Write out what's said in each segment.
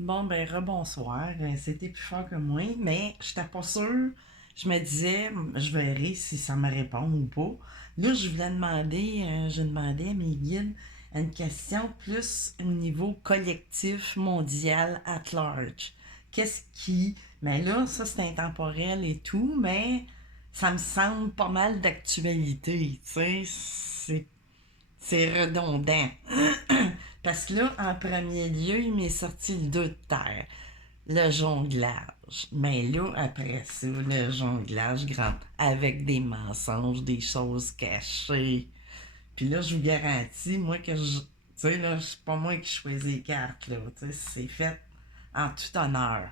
Bon, ben, rebonsoir. C'était plus fort que moi, mais j'étais pas sûre. Je me disais, je verrai si ça me répond ou pas. Là, je voulais demander, je demandais à mes guides une question plus au niveau collectif, mondial, at large. Qu'est-ce qui. Mais là, ça, c'est intemporel et tout, mais ça me semble pas mal d'actualité, tu sais. C'est redondant. Parce que là, en premier lieu, il m'est sorti le dos de terre. Le jonglage. Mais là, après ça, le jonglage grand avec des mensonges, des choses cachées. Puis là, je vous garantis, moi, que je. Tu sais, là, c'est pas moi qui choisis les cartes, là. Tu sais, c'est fait en tout honneur.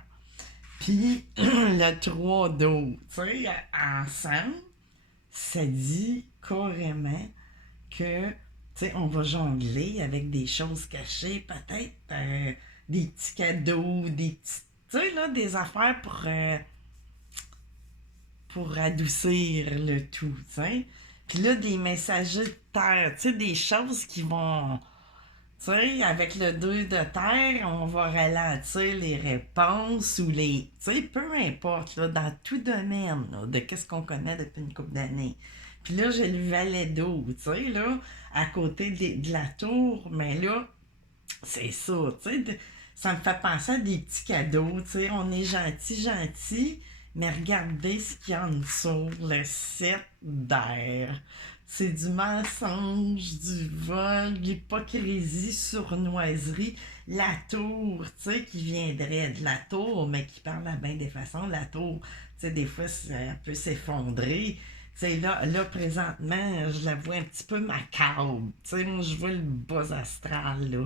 Puis, le 3 d'eau, tu sais, ensemble, ça dit carrément que, tu sais, on va jongler avec des choses cachées, peut-être des petits cadeaux, des petits, tu sais, là, des affaires pour adoucir le tout, tu sais. Puis là, des messagers de terre, tu sais, des choses qui vont, tu sais, avec le 2 de terre, on va ralentir les réponses ou les, tu sais, peu importe, là, dans tout domaine, là, de qu'est-ce qu'on connaît depuis une couple d'années. Puis là, j'ai le valet d'eau, tu sais, là, à côté de la tour, mais là, c'est ça, tu sais, ça me fait penser à des petits cadeaux, tu sais, on est gentil, gentil, mais regardez ce qu'il y a en dessous, le 7 d'air. C'est du mensonge, du vol, l'hypocrisie, sournoiserie, la tour, tu sais, qui viendrait de la tour, mais qui parle à bien des façons. La tour, tu sais, des fois, ça peut s'effondrer. Tu sais, là, présentement, je la vois un petit peu macabre. Tu sais, moi, je vois le bas astral, là.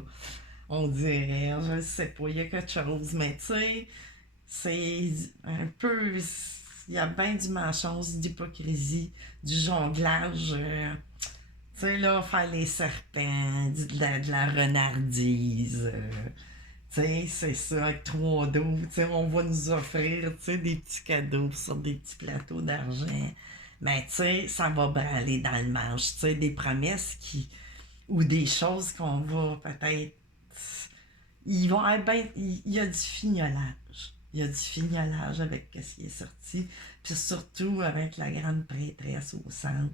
On dirait, je sais pas, il y a quelque chose, mais tu sais, c'est un peu. Il y a bien du mensonge, d'hypocrisie, du jonglage. Tu sais, là, faire les serpents, de la renardise. Tu sais, c'est ça, avec 3 dos. Tu sais, on va nous offrir, tu sais, des petits cadeaux sur des petits plateaux d'argent. Mais tu sais, ça va branler dans le manche. Tu sais, des promesses qui. Ou des choses qu'on va peut-être ils vont être ben, il y a du fignolage. Il y a du fignolage avec ce qui est sorti. Puis surtout avec la grande prêtresse au centre.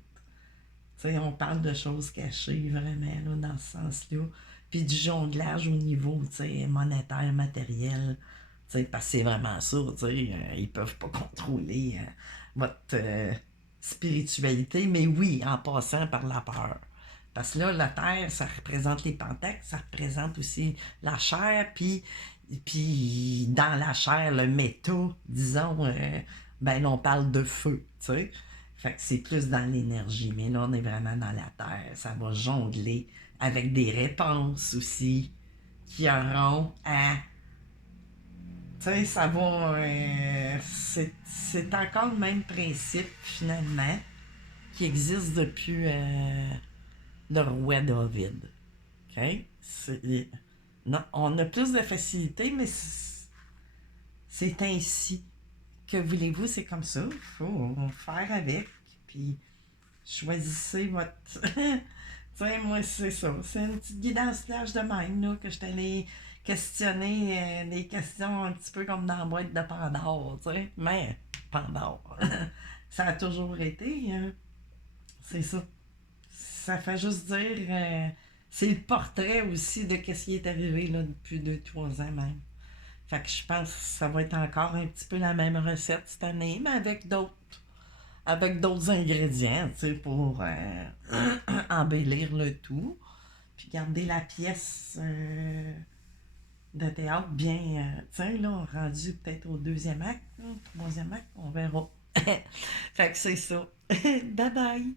Tu sais, on parle de choses cachées vraiment là, dans ce sens-là. Puis du jonglage au niveau tu sais, monétaire, matériel. Tu sais, parce que c'est vraiment ça. Tu sais, ils peuvent pas contrôler votre spiritualité. Mais oui, en passant par la peur. Parce que là, la terre, ça représente les pentacles, ça représente aussi la chair, puis dans la chair, le métaux, disons, ben on parle de feu, tu sais. Fait que c'est plus dans l'énergie, mais là, on est vraiment dans la terre. Ça va jongler avec des réponses aussi qui auront à. Tu sais, ça va. C'est encore le même principe, finalement, qui existe depuis le roi David. OK? Non, on a plus de facilité, mais c'est ainsi. Que voulez-vous, c'est comme ça. Il faut faire avec. Puis choisissez votre. Tu sais, moi, c'est ça. C'est une petite guidance flash de même, là, que je t'allais questionner des questions un petit peu comme dans la boîte de Pandore, tu sais. Mais, Pandore, ça a toujours été, hein. C'est ça. Ça fait juste dire. C'est le portrait aussi de ce qui est arrivé là, depuis 2 3 ans même. Fait que je pense que ça va être encore un petit peu la même recette cette année, mais avec d'autres ingrédients, tu sais, pour embellir le tout. Puis garder la pièce de théâtre bien, tu sais, là, rendu peut-être au deuxième acte, là, troisième acte, on verra. Fait que c'est ça. Bye bye!